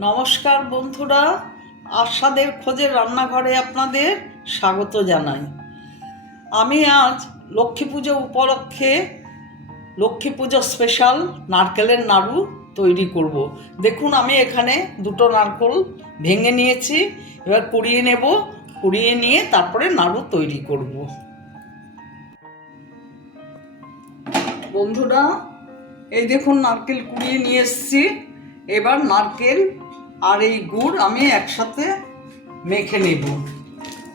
নমস্কার বন্ধুরা, আশাদের খোঁজের রান্নাঘরে আপনাদের স্বাগত জানাই আমি আজ লক্ষ্মী পুজো উপলক্ষে লক্ষ্মী পুজো স্পেশাল নারকেলের নাড়ু তৈরি করব। দেখুন, আমি এখানে দুটো নারকেল ভেঙে নিয়েছি, এবার কুড়িয়ে নেব, কুড়িয়ে নিয়ে তারপরে নাড়ু তৈরি করব। বন্ধুরা, এই দেখুন নারকেল কুড়িয়ে নিয়ে এসেছি, এবার নারকেল আর এই গুড় আমি একসাথে মেখে নেব।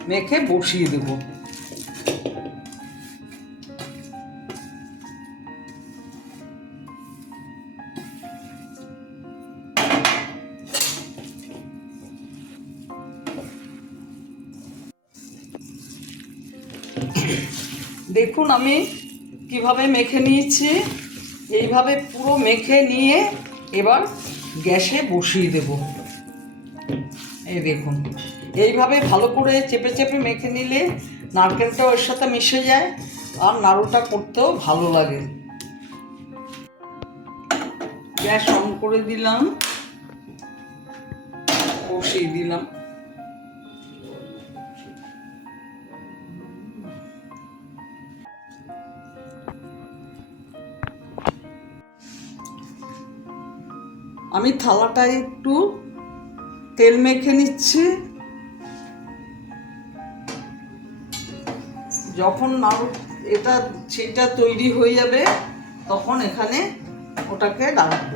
মেখে বসিয়ে দেব। দেখুন আমি কীভাবে মেখে নিয়েছি। এইভাবে পুরো মেখে নিয়ে এবার গ্যাসে বসিয়ে দেব। এই দেখুন। এইভাবে ভালো করে চেপে চেপে মেখে নিলে নারকেলটা ওর সাথে মিশে যায়, আর নাড়ুটা করতেও ভালো লাগে। গ্যাস অন করে দিলাম, বসিয়ে দিলাম। আমি থালাটায় একটু তেল মেখে নিচ্ছি। যখন এটা সেটা তৈরি হয়ে যাবে, তখন এখানে ওটাকে রাখব,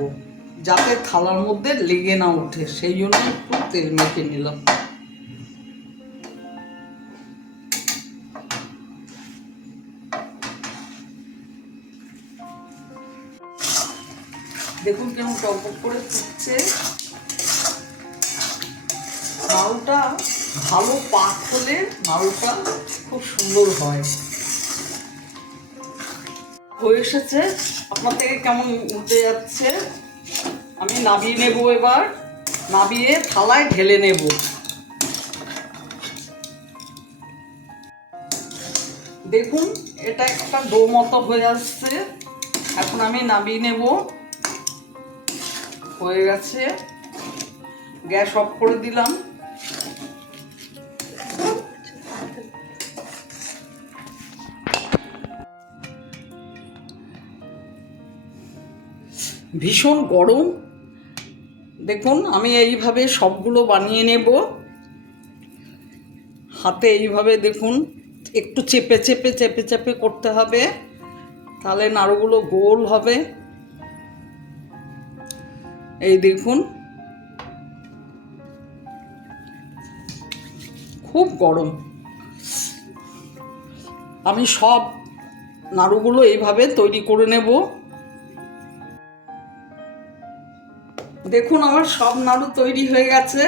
যাতে থালার মধ্যে লেগে না ওঠে। সেই জন্য একটু তেল মেখে নিলাম। দেখুন কেমন টকবক করে ফুটছে। নাড়ুটা ভালো পাক হলে নাড়ুটা খুব সুন্দর হয়। হয়ে এসেছে। আপনার থেকে কেমন উঠে যাচ্ছে? আমি নাবিয়ে নেব এবার। নাবিয়ে থালায় ঢেলে নেব। দেখুন, এটা একটা ডো মতো হয়ে আসছে। এখন আমি নাবিয়ে নেব। হয়ে গেছে। গ্যাস অফ করে দিলাম। ভীষণ গরম। দেখুন, আমি এইভাবে সবগুলো বানিয়ে নেব। হাতে এইভাবে দেখুন, একটু চেপে চেপে চেপে চেপে করতে হবে। তাহলে নাড়ুগুলো গোল হবে। এই দেখুন। খুব গরম। আমি সব নাড়ুগুলো এইভাবে তৈরি করে নেব। দেখুন, আমার সব নাড়ু তৈরি হয়ে গেছে।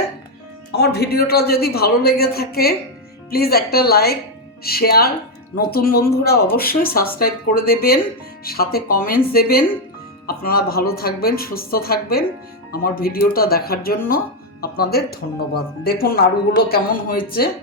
আমার ভিডিওটা যদি ভালো লেগে থাকে প্লিজ একটা লাইক শেয়ার নতুন বন্ধুরা অবশ্যই সাবস্ক্রাইব করে দেবেন, সাথে কমেন্টস দেবেন। আপনারা ভালো থাকবেন, সুস্থ থাকবেন। আমার ভিডিওটা দেখার জন্য আপনাদের ধন্যবাদ। দেখুন, নাড়ুগুলো কেমন হয়েছে।